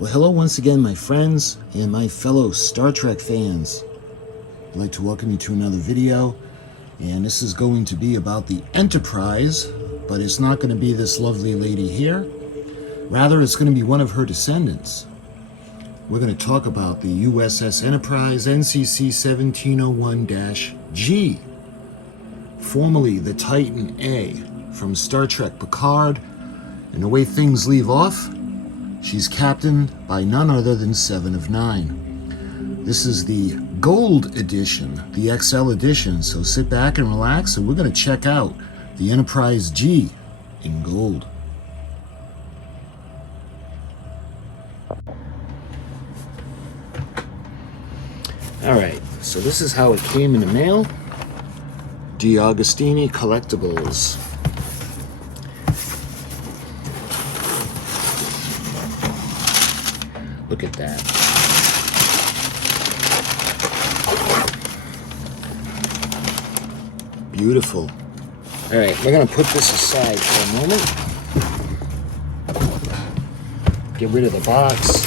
Well, hello once again, my friends and my fellow Star Trek fans. I'd like to welcome you to another video, and this is going to be about the Enterprise, but it's not going to be this lovely lady here. Rather, it's going to be one of her descendants. We're going to talk about the U.S.S. Enterprise NCC-1701-G, formerly the Titan A from Star Trek Picard, and the way things leave off, she's captained by none other than 7 of 9. This is the Gold Edition, the XL Edition, so sit back and relax, and we're going to check out the Enterprise G in gold. Alright, so this is how it came in the mail. D'Agostini Collectibles. Look at that. Beautiful. All right, we're going to put this aside for a moment. Get rid of the box.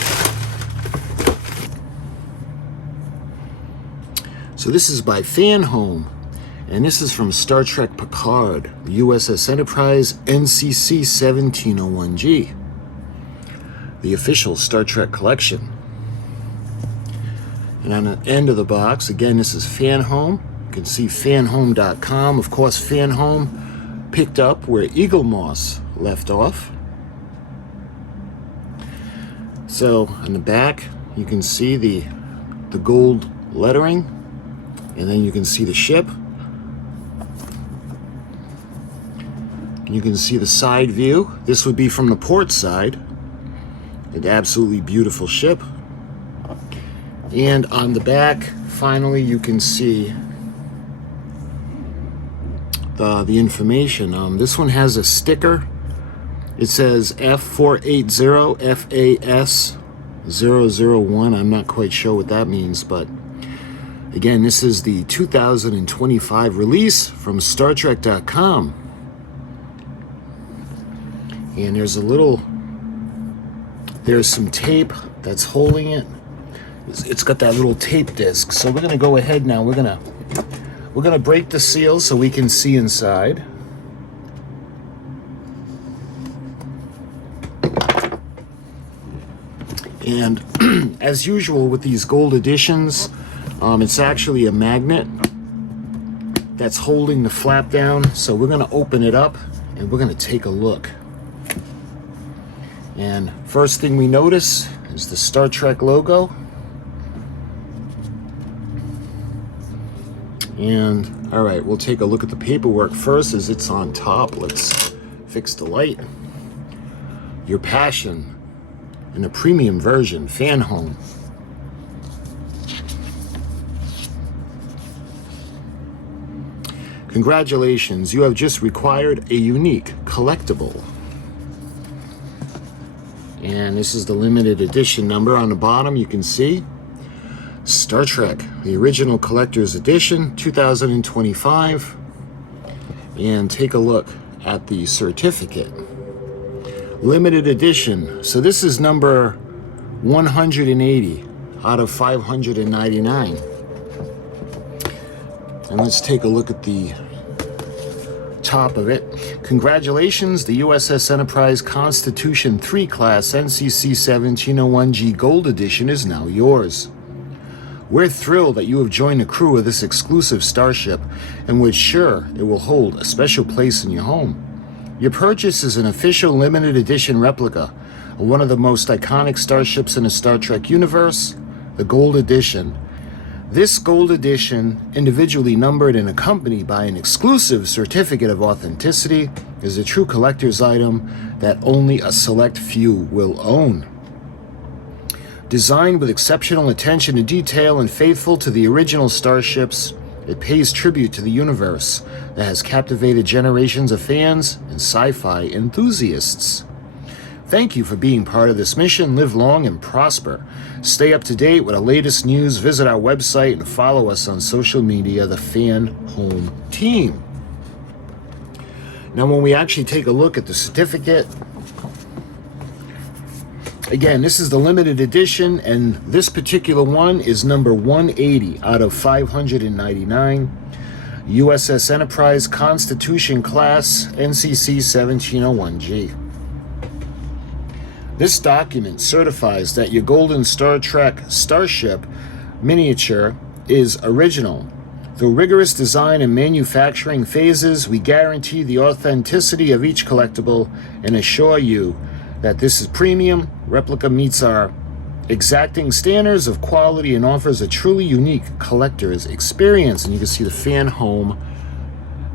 So this is by Fanhome, and this is from Star Trek Picard, the U.S.S. Enterprise NCC-1701-G. The official Star Trek collection. And on the end of the box, again, this is Fanhome. You can see fanhome.com. Of course, Fanhome picked up where Eagle Moss left off. So on the back, you can see the gold lettering, and then you can see the ship. And you can see the side view. This would be from the port side. An absolutely beautiful ship. And on the back, finally, you can see the information. This one has a sticker. It says F480 FAS 001. I'm not quite sure what that means, but again, this is the 2025 release from StarTrek.com. And there's some tape that's holding it. It's got that little tape disc. So we're gonna go ahead now. We're gonna break the seal so we can see inside. And as usual with these gold editions, it's actually a magnet that's holding the flap down. So we're gonna open it up and we're gonna take a look. And first thing we notice is the Star Trek logo. And all right, we'll take a look at the paperwork first as it's on top. Let's fix the light. Your passion in a premium version, Fanhome. Congratulations, you have just acquired a unique collectible. And this is the limited edition number on the bottom. You can see Star Trek, the original collector's edition, 2025. And take a look at the certificate. Limited edition. So this is number 180 out of 599. And let's take a look at the top of it. Congratulations, the U.S.S. Enterprise Constitution 3 class NCC-1701-G Gold Edition is now yours. We're thrilled that you have joined the crew of this exclusive starship, and we're sure it will hold a special place in your home. Your purchase is an official limited edition replica of one of the most iconic starships in the Star Trek universe, the Gold Edition. This Gold Edition, individually numbered and accompanied by an exclusive certificate of authenticity, is a true collector's item that only a select few will own. Designed with exceptional attention to detail and faithful to the original starships, it pays tribute to the universe that has captivated generations of fans and sci-fi enthusiasts. Thank you for being part of this mission. Live long and prosper. Stay up to date with the latest news. Visit our website and follow us on social media, the Fanhome team. Now, when we actually take a look at the certificate, Again, this is the limited edition, and this particular one is number 180 out of 599. U.S.S. Enterprise Constitution Class NCC-1701-G. This document certifies that your Golden Star Trek Starship miniature is original. Through rigorous design and manufacturing phases, we guarantee the authenticity of each collectible and assure you that this is premium. Replica meets our exacting standards of quality and offers a truly unique collector's experience. And you can see the Fanhome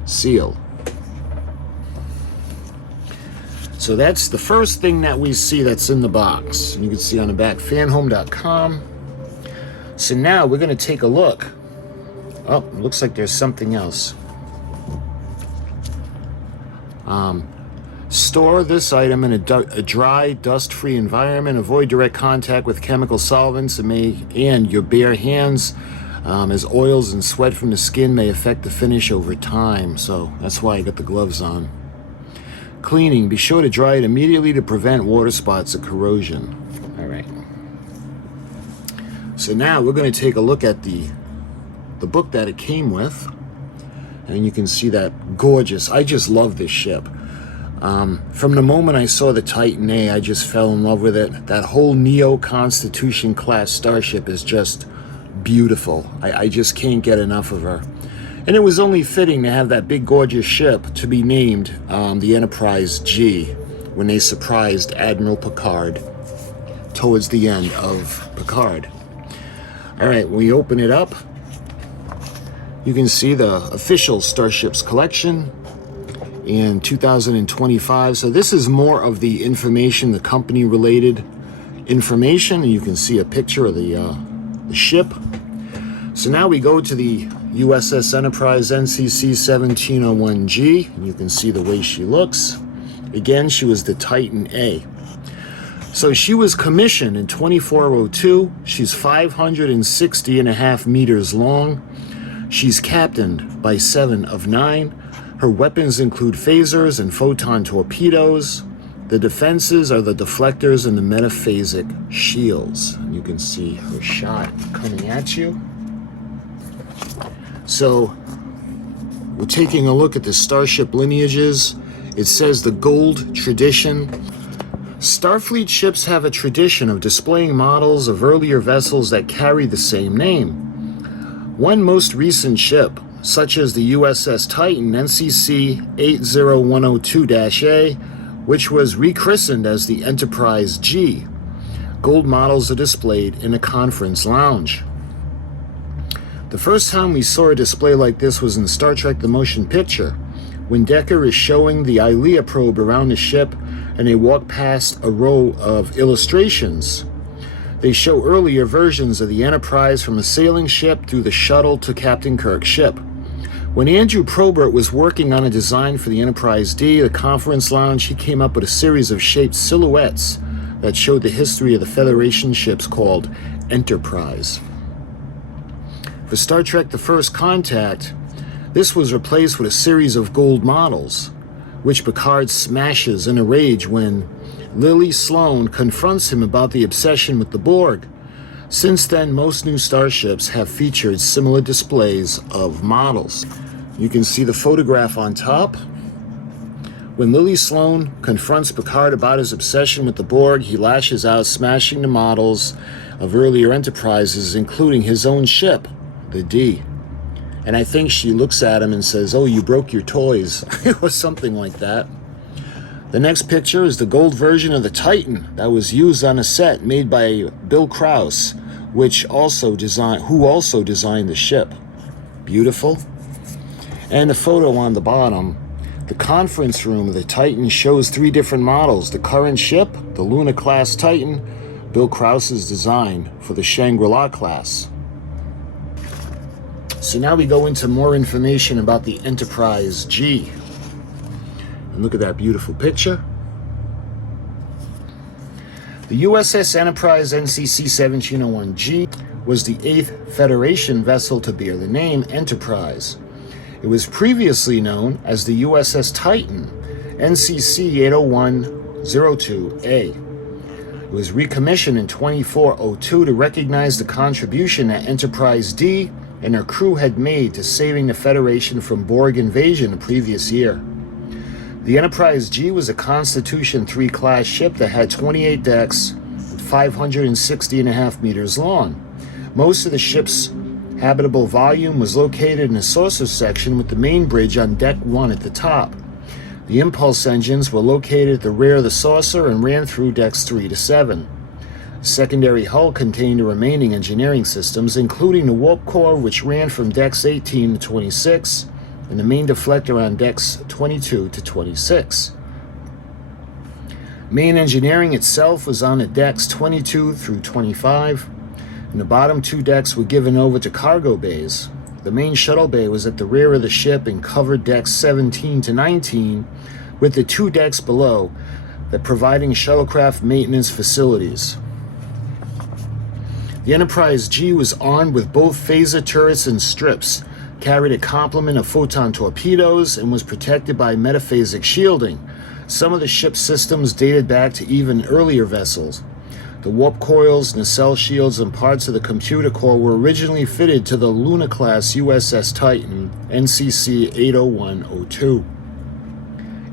seal. So that's the first thing that we see that's in the box. And you can see on the back, fanhome.com. So now we're going to take a look. Oh, looks like there's something else. Store this item in a dry, dust-free environment. Avoid direct contact with chemical solvents and your bare hands, as oils and sweat from the skin may affect the finish over time. So that's why I got the gloves on. Cleaning. Be sure to dry it immediately to prevent water spots or corrosion. All right. So now we're going to take a look at the book that it came with. And you can see that gorgeous. I just love this ship. From the moment I saw the Titan A, I just fell in love with it. That whole Neo Constitution class starship is just beautiful. I just can't get enough of her. And it was only fitting to have that big gorgeous ship to be named the Enterprise G when they surprised Admiral Picard towards the end of Picard. All right, when we open it up, you can see the official Starships collection in 2025. So this is more of the information, the company related information. And you can see a picture of the ship. So now we go to the U.S.S. Enterprise NCC-1701-G, and you can see the way she looks. Again, she was the Titan A. So she was commissioned in 2402. She's 560.5 meters long. She's captained by 7 of 9. Her weapons include phasers and photon torpedoes. The defenses are the deflectors and the metaphasic shields. And you can see her shot coming at you. So we're taking a look at the Starship lineages. It says the Gold Tradition. Starfleet ships have a tradition of displaying models of earlier vessels that carry the same name. One most recent ship, such as the U.S.S. Titan NCC-1701-A, which was rechristened as the Enterprise G. Gold models are displayed in a conference lounge. The first time we saw a display like this was in Star Trek The Motion Picture, when Decker is showing the ILEA probe around the ship and they walk past a row of illustrations. They show earlier versions of the Enterprise from a sailing ship through the shuttle to Captain Kirk's ship. When Andrew Probert was working on a design for the Enterprise D, the conference lounge, he came up with a series of shaped silhouettes that showed the history of the Federation ships called Enterprise. For Star Trek The First Contact, this was replaced with a series of gold models, which Picard smashes in a rage when Lily Sloan confronts him about the obsession with the Borg. Since then, most new starships have featured similar displays of models. You can see the photograph on top. When Lily Sloan confronts Picard about his obsession with the Borg, he lashes out, smashing the models of earlier Enterprises, including his own ship, the D. And I think she looks at him and says, "Oh, you broke your toys," or something like that. The next picture is the gold version of the Titan that was used on a set made by Bill Krause, who also designed the ship. Beautiful. And the photo on the bottom, the conference room of the Titan shows 3 different models. The current ship, the Luna class Titan, Bill Krause's design for the Shangri-La class. So now we go into more information about the Enterprise G. And look at that beautiful picture. The U.S.S. Enterprise NCC-1701-G was the 8th Federation vessel to bear the name Enterprise. It was previously known as the U.S.S. Titan NCC-801-02-A. It was recommissioned in 2402 to recognize the contribution that Enterprise D and her crew had made to saving the Federation from Borg invasion the previous year. The Enterprise G was a Constitution 3 class ship that had 28 decks, 560.5 meters long. Most of the ship's habitable volume was located in the saucer section with the main bridge on deck 1 at the top. The impulse engines were located at the rear of the saucer and ran through decks 3 to 7. The secondary hull contained the remaining engineering systems, including the warp core, which ran from decks 18 to 26, and the main deflector on decks 22 to 26. Main engineering itself was on the decks 22 through 25, and the bottom 2 decks were given over to cargo bays. The main shuttle bay was at the rear of the ship and covered decks 17 to 19, with the 2 decks below that providing shuttlecraft maintenance facilities. The Enterprise G was armed with both phaser turrets and strips, carried a complement of photon torpedoes, and was protected by metaphasic shielding. Some of the ship's systems dated back to even earlier vessels. The warp coils, nacelle shields, and parts of the computer core were originally fitted to the Luna-class U.S.S. Titan NCC-1701-G.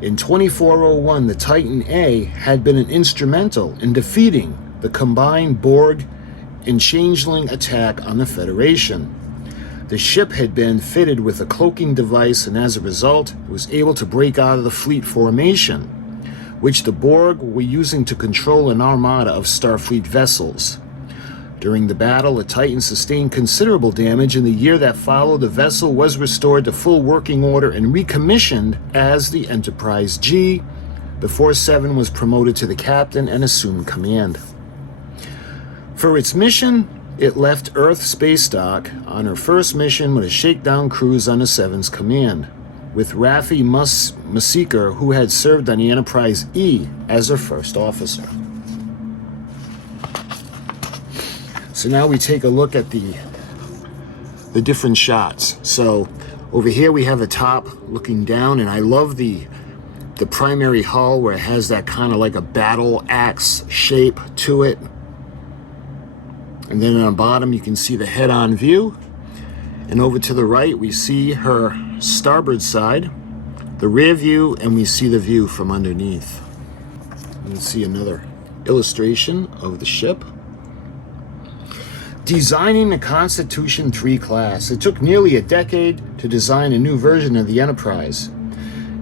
In 2401, the Titan A had been an instrumental in defeating the combined Borg and Changeling attack on the Federation. The ship had been fitted with a cloaking device, and as a result, it was able to break out of the fleet formation, which the Borg were using to control an armada of Starfleet vessels. During the battle, the Titan sustained considerable damage. In the year that followed, the vessel was restored to full working order and recommissioned as the Enterprise G, before Seven was promoted to the captain and assumed command. For its mission, it left Earth Space Dock on her first mission with a shakedown cruise under Seven's command, with Raffi Musseeker, who had served on the Enterprise E as her first officer. So now we take a look at the different shots. So over here we have the top looking down, and I love the primary hull where it has that kind of like a battle axe shape to it. And then on the bottom you can see the head-on view. And over to the right we see her starboard side, the rear view, and we see the view from underneath. You can see another illustration of the ship. Designing the Constitution 3 class. It took nearly a decade to design a new version of the Enterprise.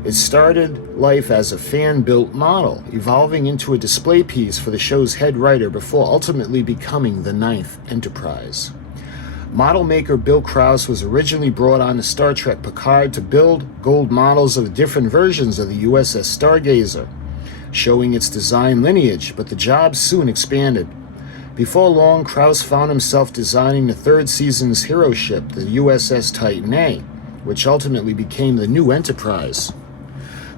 It started life as a fan-built model, evolving into a display piece for the show's head writer before ultimately becoming the 9th Enterprise. Model maker Bill Krause was originally brought on to Star Trek Picard to build gold models of different versions of the U.S.S. Stargazer, showing its design lineage, but the job soon expanded. Before long, Krause found himself designing the 3rd season's hero ship, the U.S.S. Titan A, which ultimately became the new Enterprise.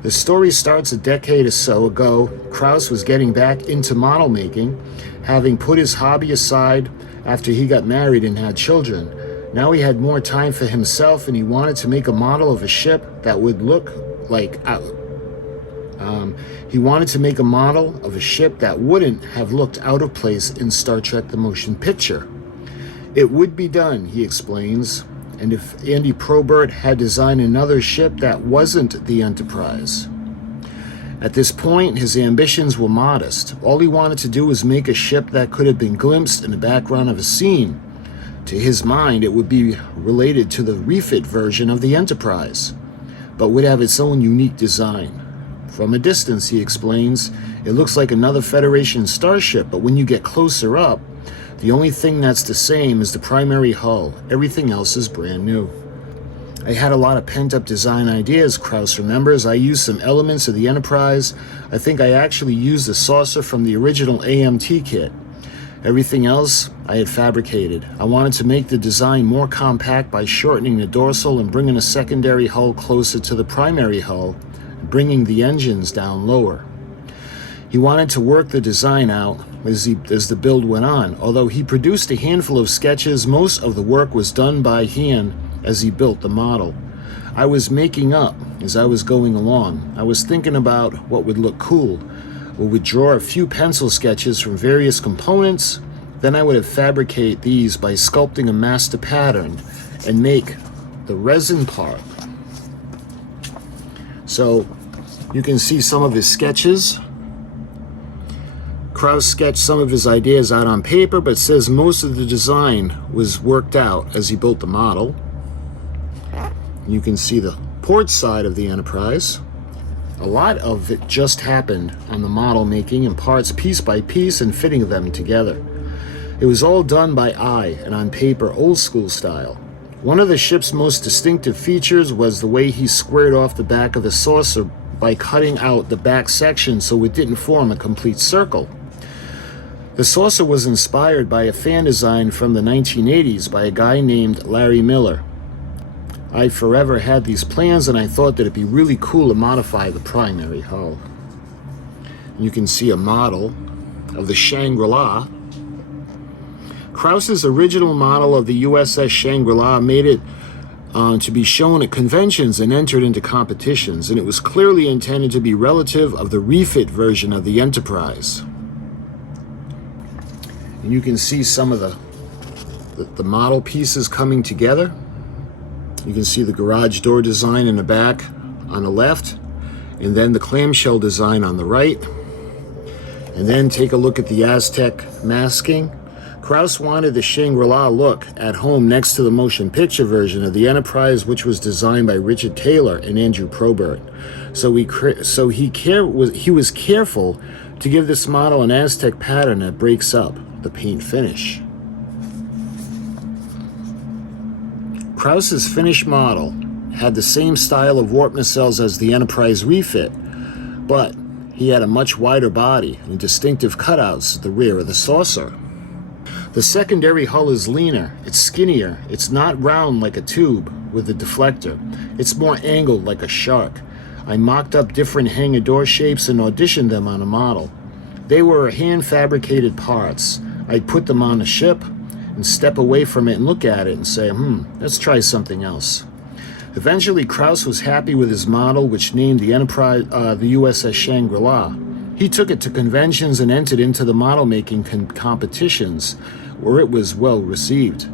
The story starts a decade or so ago. Krause was getting back into model making, having put his hobby aside after he got married and had children. Now he had more time for himself, and he wanted to make a model of a ship that would look like he wanted to make a model of a ship that wouldn't have looked out of place in Star Trek the Motion Picture. It would be done, he explains, and if Andy Probert had designed another ship that wasn't the Enterprise. At this point, his ambitions were modest. All he wanted to do was make a ship that could have been glimpsed in the background of a scene. To his mind, it would be related to the refit version of the Enterprise, but would have its own unique design. From a distance, he explains, it looks like another Federation starship, but when you get closer up, the only thing that's the same is the primary hull. Everything else is brand new. I had a lot of pent-up design ideas, Krause remembers. I used some elements of the Enterprise. I think I actually used the saucer from the original AMT kit. Everything else I had fabricated. I wanted to make the design more compact by shortening the dorsal and bringing a secondary hull closer to the primary hull, bringing the engines down lower. He wanted to work the design out as the build went on. Although he produced a handful of sketches, most of the work was done by hand as he built the model. I was making up as I was going along. I was thinking about what would look cool. would draw a few pencil sketches from various components. Then I would fabricate these by sculpting a master pattern and make the resin part. So you can see some of his sketches. Krause sketched some of his ideas out on paper, but says most of the design was worked out as he built the model. You can see the port side of the Enterprise. A lot of it just happened on the model making and parts piece by piece and fitting them together. It was all done by eye and on paper, old school style. One of the ship's most distinctive features was the way he squared off the back of the saucer by cutting out the back section so it didn't form a complete circle. The saucer was inspired by a fan design from the 1980s by a guy named Larry Miller. I forever had these plans, and I thought that it'd be really cool to modify the primary hull. You can see a model of the Shangri-La. Krause's original model of the U.S.S. Shangri-La made it to be shown at conventions and entered into competitions, and it was clearly intended to be relative of the refit version of the Enterprise. And you can see some of the model pieces coming together. You can see the garage door design in the back on the left, and then the clamshell design on the right. And then take a look at the Aztec masking. Krause wanted the Shangri-La look at home next to the motion picture version of the Enterprise, which was designed by Richard Taylor and Andrew Probert. He was careful to give this model an Aztec pattern that breaks up the paint finish. Krause's finished model had the same style of warp nacelles as the Enterprise refit, but he had a much wider body and distinctive cutouts at the rear of the saucer. The secondary hull is leaner, it's skinnier, it's not round like a tube with a deflector, it's more angled like a shark. I mocked up different hangar door shapes and auditioned them on a model. They were hand-fabricated parts. I'd put them on the ship and step away from it and look at it and say, let's try something else. Eventually, Krause was happy with his model, which named the Enterprise, the U.S.S. Shangri-La. He took it to conventions and entered into the model-making competitions, where it was well received.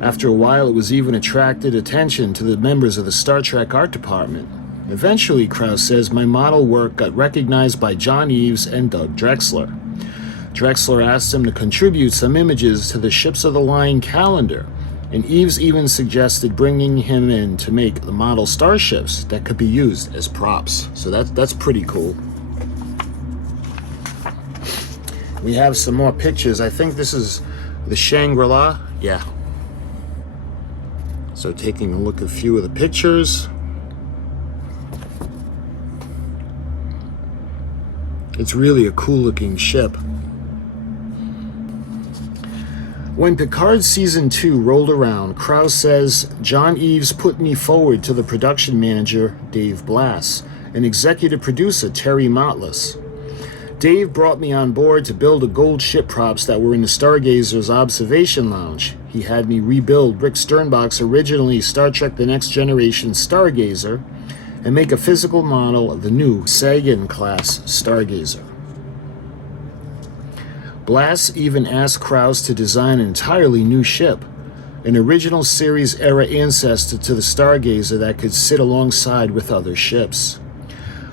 After a while, it was even attracted attention to the members of the Star Trek art department. Eventually, Krause says, my model work got recognized by John Eaves and Doug Drexler. Drexler asked him to contribute some images to the Ships of the Line calendar, and Eaves even suggested bringing him in to make the model starships that could be used as props. So that's pretty cool. We have some more pictures. I think this is the Shangri-La. Yeah. So taking a look at a few of the pictures. It's really a cool looking ship. When Picard Season 2 rolled around, Krause says, John Eaves put me forward to the production manager, Dave Blass, and executive producer, Terry Motless. Dave brought me on board to build the gold ship props that were in the Stargazer's observation lounge. He had me rebuild Rick Sternbach's originally Star Trek The Next Generation Stargazer and make a physical model of the new Sagan-class Stargazer. Blass even asked Krause to design an entirely new ship, an original series-era ancestor to the Stargazer that could sit alongside with other ships.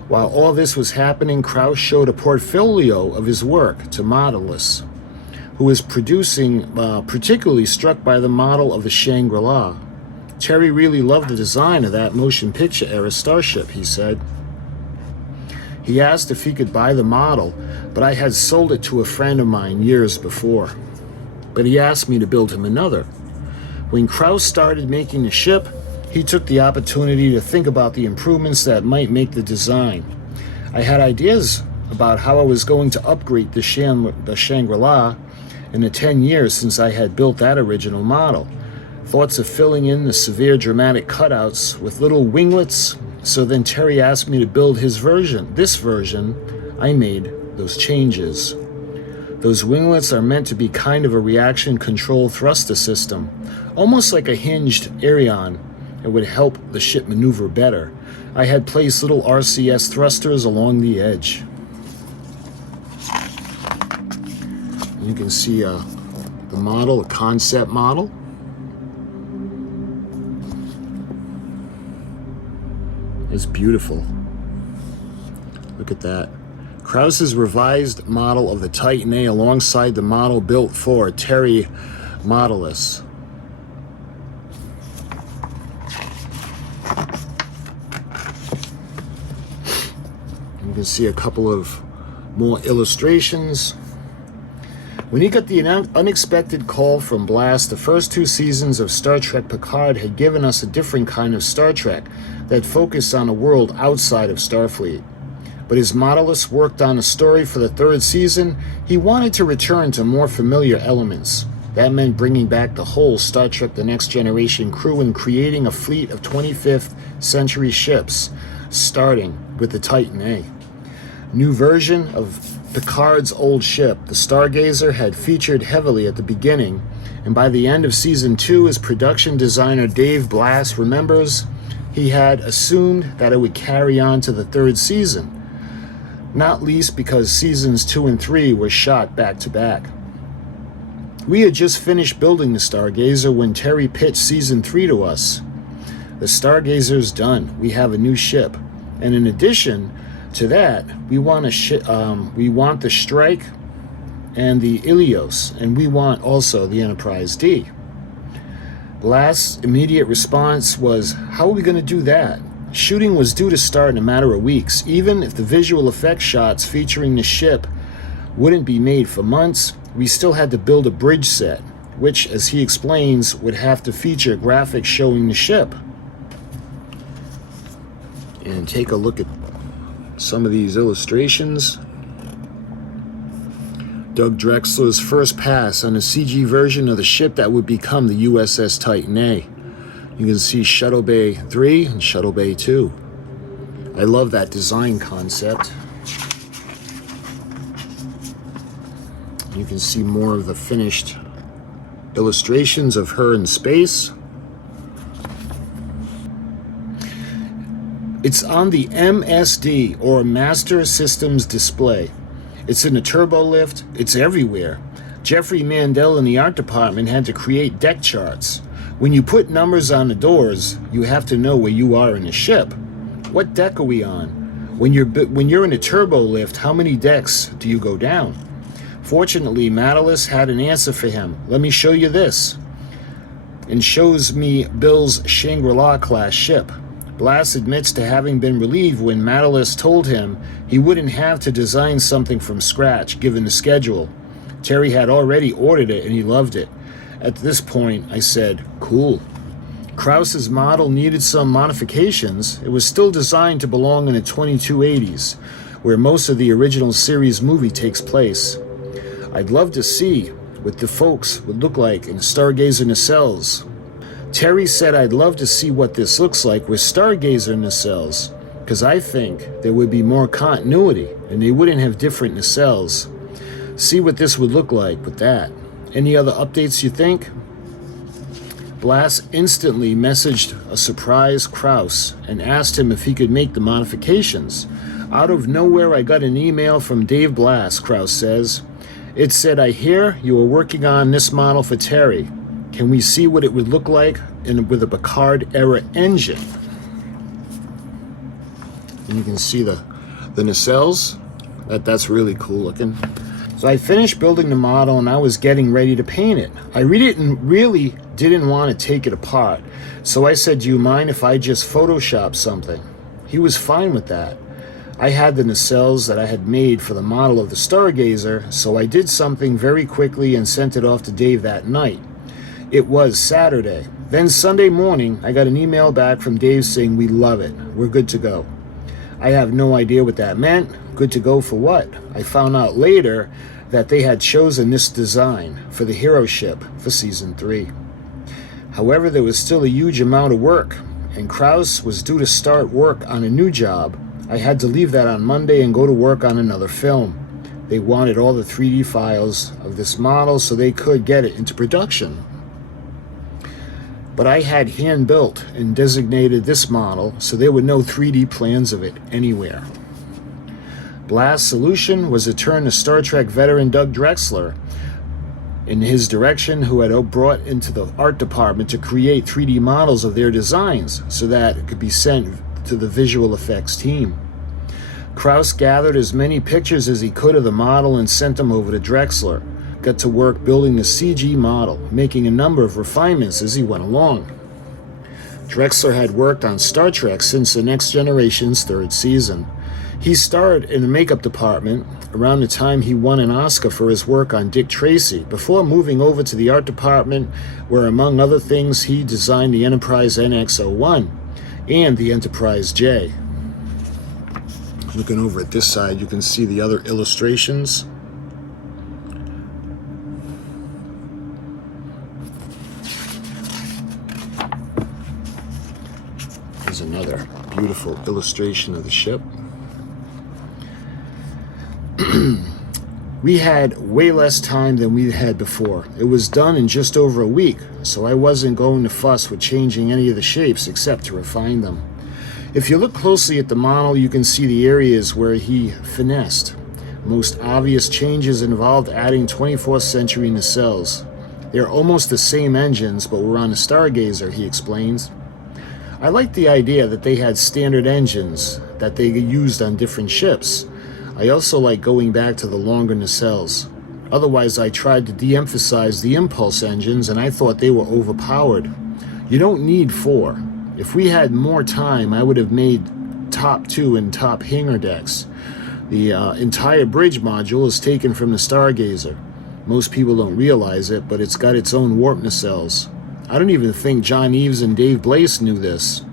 While all this was happening, Krause showed a portfolio of his work to Modellus, who was particularly struck by the model of the Shangri-La. Terry really loved the design of that motion picture era starship, he said. He asked if he could buy the model, but I had sold it to a friend of mine years before. But he asked me to build him another. When Krause started making the ship, he took the opportunity to think about the improvements that might make the design. I had ideas about how I was going to upgrade the Shangri-La in the 10 years since I had built that original model. Thoughts of filling in the severe dramatic cutouts with little winglets. So then Terry asked me to build his version. This version, I made those changes. Those winglets are meant to be kind of a reaction control thruster system, almost like a hinged Arion. It would help the ship maneuver better. I had placed little RCS thrusters along the edge. You can see the model, a concept model. It's beautiful. Look at that. Krause's revised model of the Titan A alongside the model built for Terry Modellus. You can see a couple of more illustrations. When he got the unexpected call from Blas, the first 2 seasons of Star Trek Picard had given us a different kind of Star Trek that focused on a world outside of Starfleet. But as Modellus worked on a story for the 3rd season, he wanted to return to more familiar elements. That meant bringing back the whole Star Trek The Next Generation crew and creating a fleet of 25th century ships, starting with the Titan A. New version of Picard's old ship, the Stargazer, had featured heavily at the beginning, and by the end of season 2, as production designer Dave Blas remembers, he had assumed that it would carry on to the 3rd season, not least because seasons 2 and 3 were shot back to back. We had just finished building the Stargazer when Terry pitched season 3 to us. The Stargazer's done. We have a new ship, and in addition to that, we want the Strike and the Ilios, and we want also the Enterprise D. Blas' immediate response was, how are we going to do that? Shooting was due to start in a matter of weeks. Even if the visual effects shots featuring the ship wouldn't be made for months, we still had to build a bridge set, which, as he explains, would have to feature graphics showing the ship. And take a look at some of these illustrations. Doug Drexler's first pass on a CG version of the ship that would become the U.S.S. Titan A. You can see Shuttle Bay 3 and Shuttle Bay 2. I love that design concept. You can see more of the finished illustrations of her in space. It's on the MSD, or Master Systems Display. It's in the turbo lift. It's everywhere. Jeffrey Mandel in the art department had to create deck charts. When you put numbers on the doors, you have to know where you are in the ship. What deck are we on? When you're in a turbo lift, how many decks do you go down? Fortunately, Modellus had an answer for him. Let me show you this. And shows me Bill's Shangri-La class ship. Blas admits to having been relieved when Modellus told him he wouldn't have to design something from scratch, given the schedule. Terry had already ordered it and he loved it. At this point, I said, cool. Krause's model needed some modifications. It was still designed to belong in the 2280s, where most of the original series movie takes place. I'd love to see what the folks would look like in Stargazer nacelles. Terry said I'd love to see what this looks like with Stargazer nacelles, because I think there would be more continuity and they wouldn't have different nacelles. See what this would look like with that. Any other updates you think? Blas instantly messaged a surprise Krause and asked him if he could make the modifications. Out of nowhere, I got an email from Dave Blas, Krause says. It said, I hear you are working on this model for Terry. Can we see what it would look like with a Picard-era engine? And you can see the nacelles. That's really cool looking. So I finished building the model and I was getting ready to paint it. I really didn't want to take it apart. So I said, do you mind if I just Photoshop something? He was fine with that. I had the nacelles that I had made for the model of the Stargazer, so I did something very quickly and sent it off to Dave that night. It was Saturday. Then Sunday morning, I got an email back from Dave saying, we love it. We're good to go. I have no idea what that meant. Good to go for what? I found out later that they had chosen this design for the hero ship for season 3. However, there was still a huge amount of work, and Krause was due to start work on a new job. I had to leave that on Monday and go to work on another film. They wanted all the 3D files of this model so they could get it into production. But I had hand-built and designated this model, so there were no 3D plans of it anywhere. Blas' solution was to turn to Star Trek veteran Doug Drexler in his direction, who had brought into the art department to create 3D models of their designs so that it could be sent to the visual effects team. Krauss gathered as many pictures as he could of the model and sent them over to Drexler. Got to work building the CG model, making a number of refinements as he went along. Drexler had worked on Star Trek since the Next Generation's third season. He starred in the makeup department around the time he won an Oscar for his work on Dick Tracy, before moving over to the art department, where among other things he designed the Enterprise NX-01 and the Enterprise J. Looking over at this side, you can see the other illustrations. There's another beautiful illustration of the ship. We had way less time than we had before. It was done in just over a week, so I wasn't going to fuss with changing any of the shapes except to refine them. If you look closely at the model, you can see the areas where he finessed. Most obvious changes involved adding 24th century nacelles. They're almost the same engines, but were on a Stargazer, he explains. I liked the idea that they had standard engines that they used on different ships. I also like going back to the longer nacelles. Otherwise, I tried to de-emphasize the impulse engines, and I thought they were overpowered. You don't need 4. If we had more time, I would have made top 2 and top hangar decks. The entire bridge module is taken from the Stargazer. Most people don't realize it, but it's got its own warp nacelles. I don't even think John Eves and Dave Blaise knew this,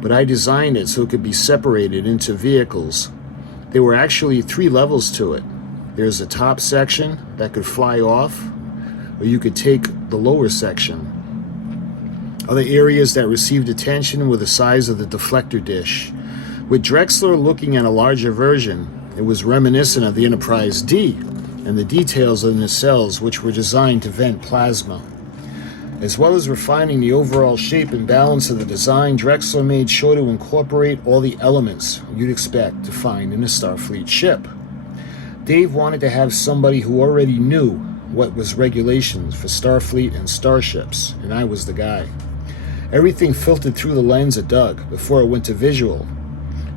but I designed it so it could be separated into vehicles. There were actually 3 levels to it. There's a top section that could fly off, or you could take the lower section. Other areas that received attention were the size of the deflector dish. With Drexler looking at a larger version, it was reminiscent of the Enterprise D and the details of the nacelles, which were designed to vent plasma. As well as refining the overall shape and balance of the design, Drexler made sure to incorporate all the elements you'd expect to find in a Starfleet ship. Dave wanted to have somebody who already knew what was regulations for Starfleet and starships, and I was the guy. Everything filtered through the lens of Doug before it went to the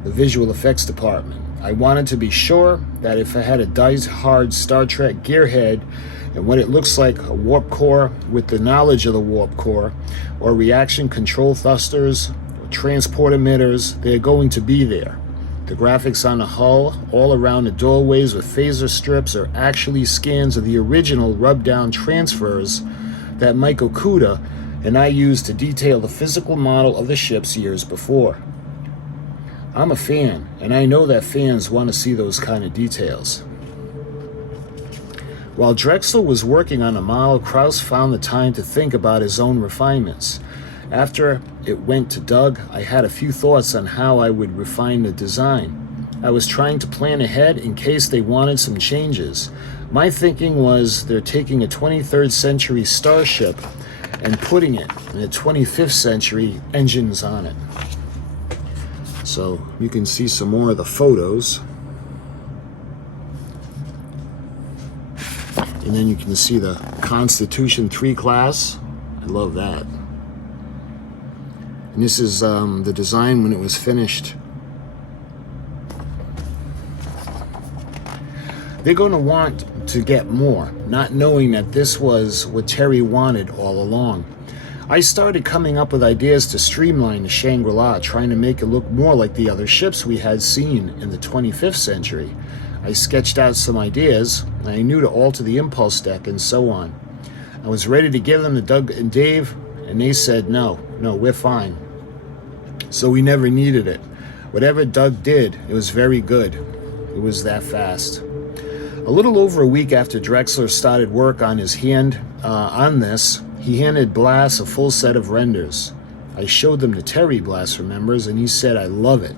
visual effects department. I wanted to be sure that if I had a die-hard Star Trek gearhead and what it looks like a warp core with the knowledge of the warp core, or reaction control thrusters, or transport emitters, they're going to be there. The graphics on the hull, all around the doorways with phaser strips, are actually scans of the original rub-down transfers that Mike Okuda and I used to detail the physical model of the ships years before. I'm a fan, and I know that fans want to see those kind of details. While Drexler was working on the model, Krauss found the time to think about his own refinements. After it went to Doug, I had a few thoughts on how I would refine the design. I was trying to plan ahead in case they wanted some changes. My thinking was they're taking a 23rd century starship and putting it in the 25th century engines on it. So you can see some more of the photos. And then you can see the Constitution 3 class. I love that. And this is the design when it was finished. They're going to want to get more, not knowing that this was what Terry wanted all along. I started coming up with ideas to streamline the Shangri-La, trying to make it look more like the other ships we had seen in the 25th century. I sketched out some ideas, and I knew to alter the impulse deck and so on. I was ready to give them to Doug and Dave, and they said, no, we're fine. So we never needed it. Whatever Doug did, it was very good. It was that fast. A little over a week after Drexler started work on his on this, he handed Blass a full set of renders. I showed them to Terry, Blass remembers, and he said, I love it.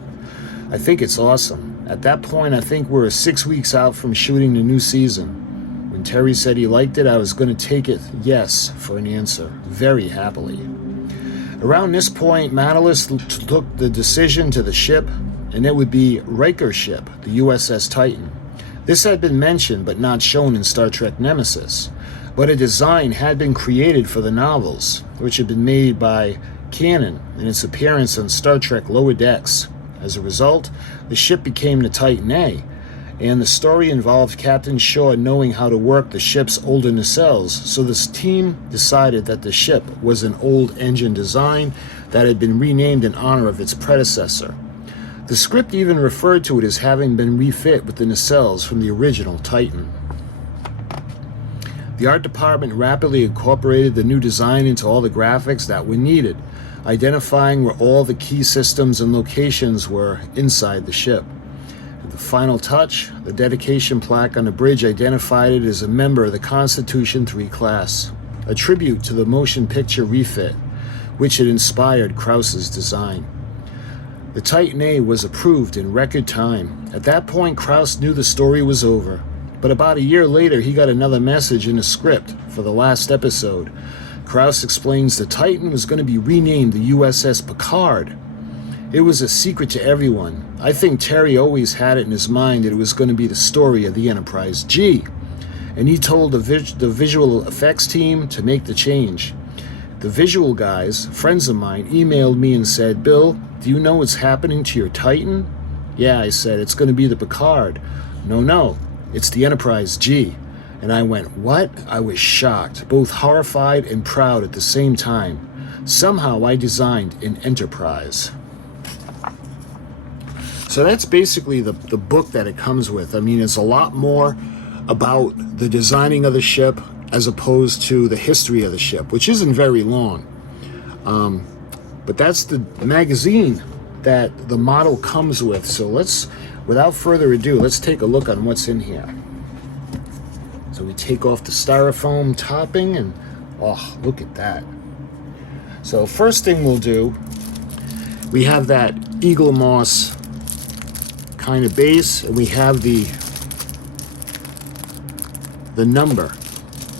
I think it's awesome. At that point, I think we're 6 weeks out from shooting the new season. When Terry said he liked it, I was going to take it yes for an answer, very happily. Around this point, Madalis took the decision to the ship, and it would be Riker's ship, the U.S.S. Titan. This had been mentioned but not shown in Star Trek Nemesis. but a design had been created for the novels, which had been made by Canon in its appearance on Star Trek Lower Decks. As a result, the ship became the Titan A, and the story involved Captain Shaw knowing how to work the ship's older nacelles, so this team decided that the ship was an old engine design that had been renamed in honor of its predecessor. The script even referred to it as having been refit with the nacelles from the original Titan. The art department rapidly incorporated the new design into all the graphics that were needed, identifying where all the key systems and locations were inside the ship. The final touch, the dedication plaque on the bridge identified it as a member of the Constitution 3 class, a tribute to the motion picture refit, which had inspired Krause's design. The Titan A was approved in record time. At that point, Krause knew the story was over, but about a year later, he got another message in the script for the last episode. Krause explains the Titan was going to be renamed the U.S.S. Picard. It was a secret to everyone. I think Terry always had it in his mind that it was going to be the story of the Enterprise G, and he told the visual effects team to make the change. The visual guys, friends of mine, emailed me and said, "Bill, do you know what's happening to your Titan?" "Yeah," I said, "it's going to be the Picard." No, it's the Enterprise G." And I went, "What?" I was shocked, both horrified and proud at the same time. Somehow I designed an Enterprise. So that's basically the book that it comes with. I mean, it's a lot more about the designing of the ship as opposed to the history of the ship, which isn't very long. But that's the magazine that the model comes with. So without further ado, let's take a look on what's in here. So we take off the styrofoam topping and, oh, look at that. So first thing we'll do, we have that eagle moss kind of base, and we have the number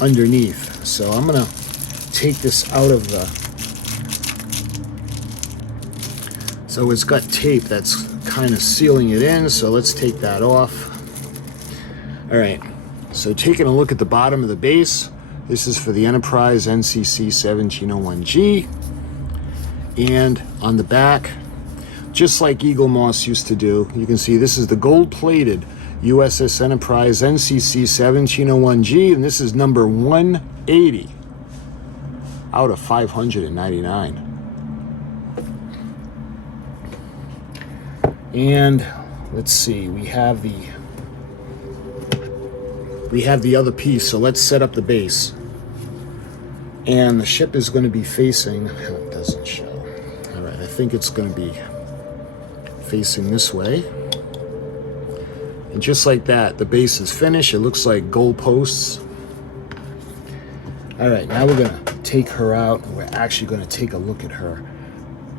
underneath. So I'm gonna take this out of the, so it's got tape that's kind of sealing it in, so let's take that off. All right, so taking a look at the bottom of the base, this is for the Enterprise NCC-1701-G, and on the back, just like Eagle Moss used to do, you can see this is the gold-plated U.S.S. Enterprise NCC-1701-G, and this is number 180 out of 599. And let's see, we have the other piece, so let's set up the base. And the ship is going to be facing, it doesn't show. All right, I think it's going to be facing this way. And just like that, the base is finished. It looks like goal posts. All right, now we're going to take her out. We're actually going to take a look at her.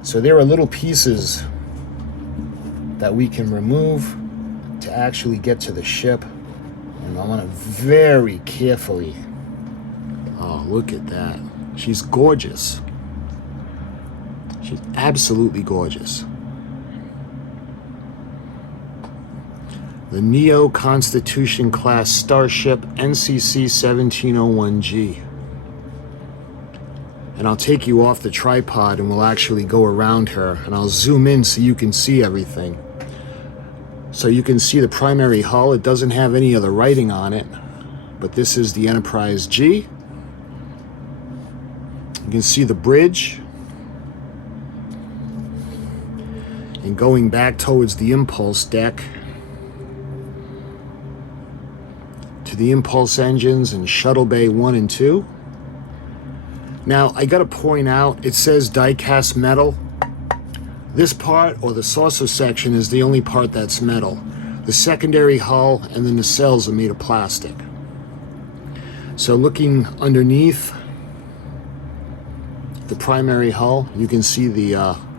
So there are little pieces that we can remove to actually get to the ship. And I want to very carefully, oh, look at that. She's gorgeous. She's absolutely gorgeous. The Neo Constitution class starship NCC-1701-G. And I'll take you off the tripod and we'll actually go around her, and I'll zoom in so you can see everything. So you can see the primary hull. It doesn't have any other writing on it, but this is the Enterprise G. You can see the bridge. And going back towards the impulse deck, to the impulse engines and shuttle bay 1 and 2. Now, I gotta point out, it says die-cast metal. This part, or the saucer section, is the only part that's metal. The secondary hull and the nacelles are made of plastic. So looking underneath the primary hull, you can see the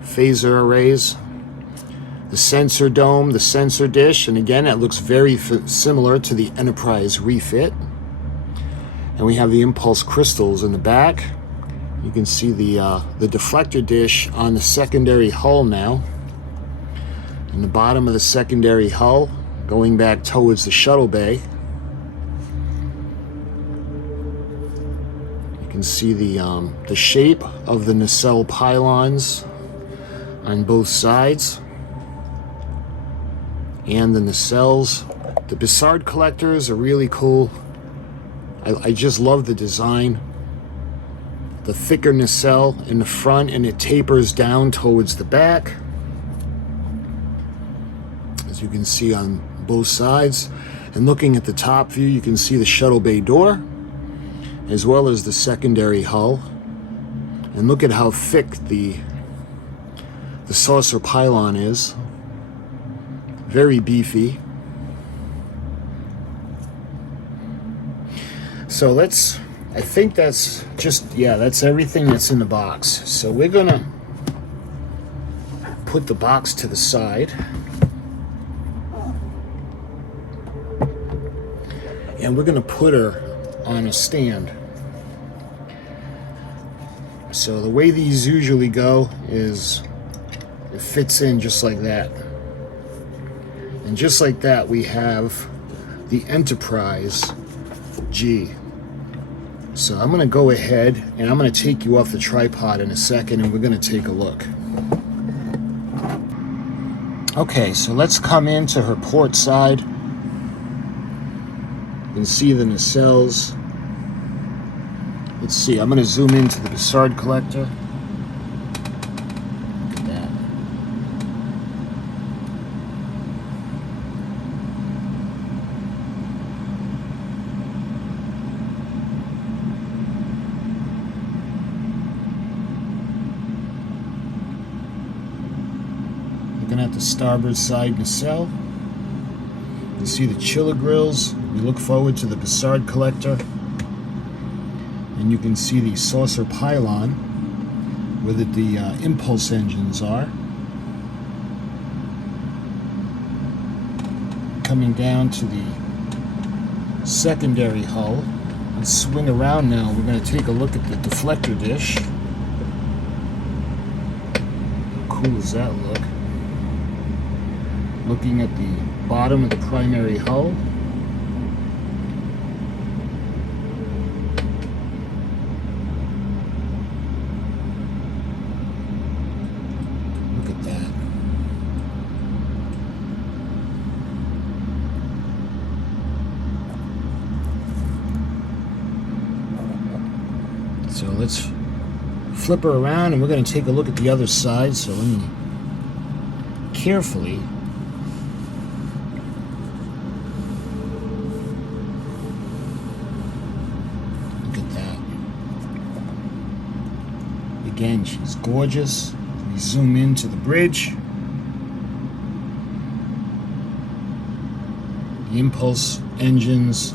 phaser arrays, the sensor dome, the sensor dish, and again, it looks very similar to the Enterprise refit. And we have the impulse crystals in the back. You can see the deflector dish on the secondary hull now. In the bottom of the secondary hull, going back towards the shuttle bay. can see the shape of the nacelle pylons on both sides and the nacelles. The Picard collectors are really cool. I just love the design. The thicker nacelle in the front, and it tapers down towards the back, as you can see on both sides. And looking at the top view, you can see the shuttle bay door as well as the secondary hull. And look at how thick the saucer pylon is. Very beefy. So I think that's just, yeah, that's everything that's in the box. So we're gonna put the box to the side. And we're gonna put her on a stand. So the way these usually go is it fits in just like that. And just like that, we have the Enterprise G. So I'm gonna go ahead and I'm gonna take you off the tripod in a second, and we're gonna take a look. Okay, so let's come into her port side. You can see the nacelles. Let's see, I'm gonna zoom into the Picard collector. Look at that. Looking at the starboard side nacelle. You can see the chiller grills. We look forward to the Picard collector. And you can see the saucer pylon where the impulse engines are. Coming down to the secondary hull. Let's swing around now. We're going to take a look at the deflector dish. How cool does that look? Looking at the bottom of the primary hull. Look at that. So let's flip her around, and we're going to take a look at the other side. So let me carefully again, she's gorgeous. We zoom into the bridge. The impulse engines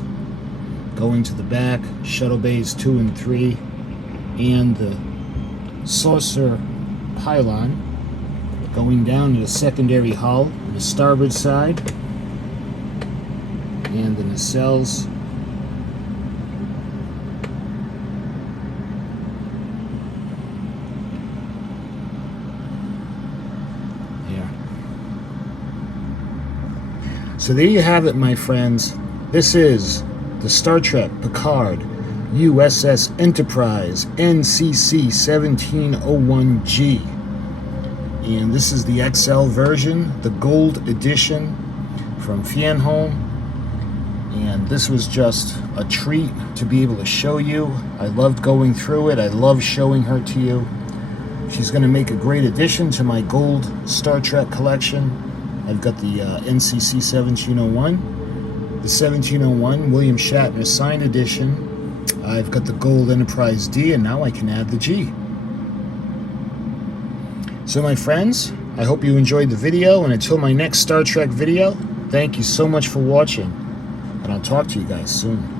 going to the back, shuttle bays 2 and 3, and the saucer pylon going down to the secondary hull on the starboard side, and the nacelles. So there you have it, my friends. This is the Star Trek Picard U.S.S. Enterprise NCC-1701-G. And this is the XL version, the gold edition from Fanhome. And this was just a treat to be able to show you. I loved going through it. I love showing her to you. She's going to make a great addition to my gold Star Trek collection. I've got the NCC-1701, the 1701 William Shatner signed edition. I've got the gold Enterprise D, and now I can add the G. So my friends, I hope you enjoyed the video, and until my next Star Trek video, thank you so much for watching, and I'll talk to you guys soon.